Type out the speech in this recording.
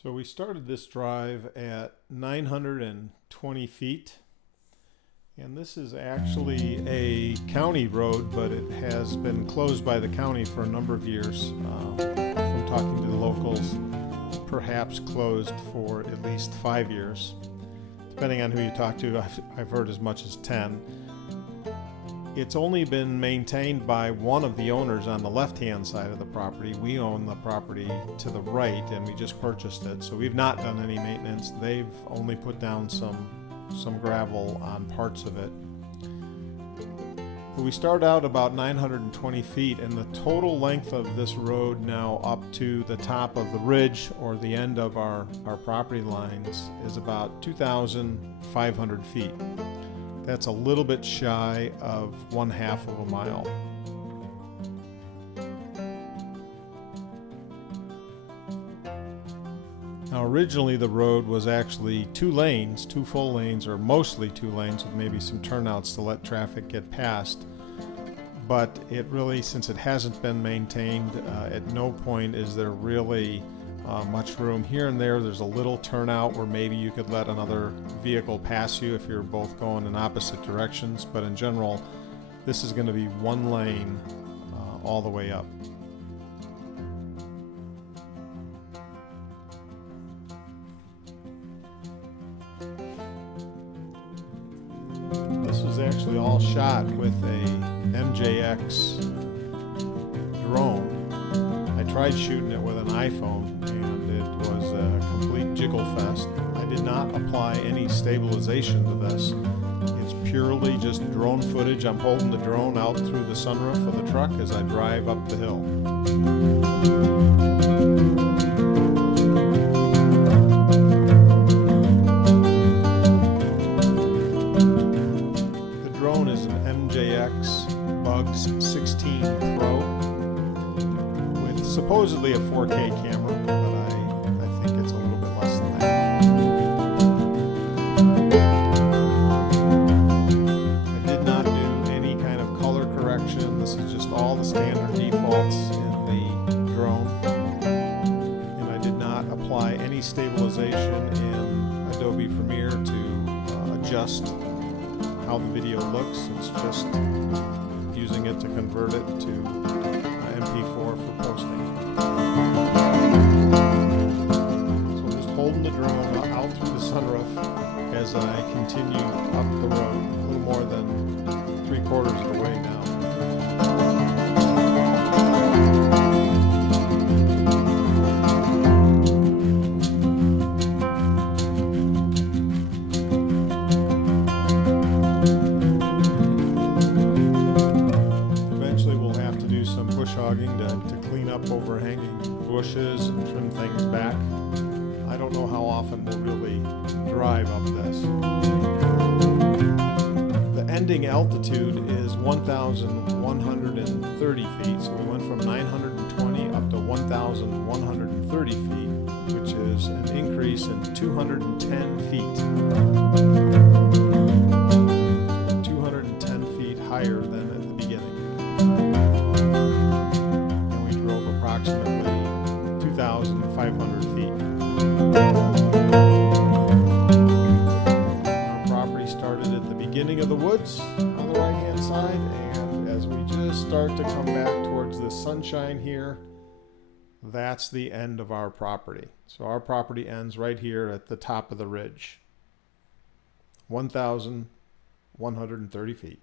So we started this drive at 920 feet, and this is actually a county road, but it has been closed by the county for a number of years. From talking to the locals, perhaps closed for at least 5 years. Depending on who you talk to, I've heard as much as 10. It's only been maintained by one of the owners on the left-hand side of the property. We own the property to the right, and we just purchased it, so we've not done any maintenance. They've only put down some gravel on parts of it. But we start out about 920 feet, and the total length of this road now up to the top of the ridge or the end of our property lines is about 2,500 feet. That's a little bit shy of 1/2 of a mile. Now originally the road was actually 2 lanes, 2 full lanes, or mostly 2 lanes with maybe some turnouts to let traffic get past. But it really, since it hasn't been maintained, at no point is there really much room. Here and there's a little turnout where maybe you could let another vehicle pass you if you're both going in opposite directions, but in general this is going to be 1 lane all the way up. This was actually all shot with a MJX drone. I tried shooting it with an iPhone and it was a complete jiggle fest. I did not apply any stabilization to this. It's purely just drone footage. I'm holding the drone out through the sunroof of the truck as I drive up the hill. The drone is an MJX Bugs 16 Pro. Supposedly a 4K camera, but I think it's a little bit less than that. I did not do any kind of color correction. This is just all the standard defaults in the drone. And I did not apply any stabilization in Adobe Premiere to adjust how the video looks. It's just using it to convert it to MP4 for posting. So I'm just holding the drone out through the sunroof as I continue up the road, a little more than 3/4 of the way now. To clean up overhanging bushes and trim things back. I don't know how often we'll really drive up this. The ending altitude is 1,130 feet, so we went from 920 up to 1,130 feet, which is an increase in 210 feet. 210 feet higher than at the beginning. Approximately 2,500 feet. Our property started at the beginning of the woods on the right hand side, and as we just start to come back towards the sunshine here, that's the end of our property. So our property ends right here at the top of the ridge. 1,130 feet.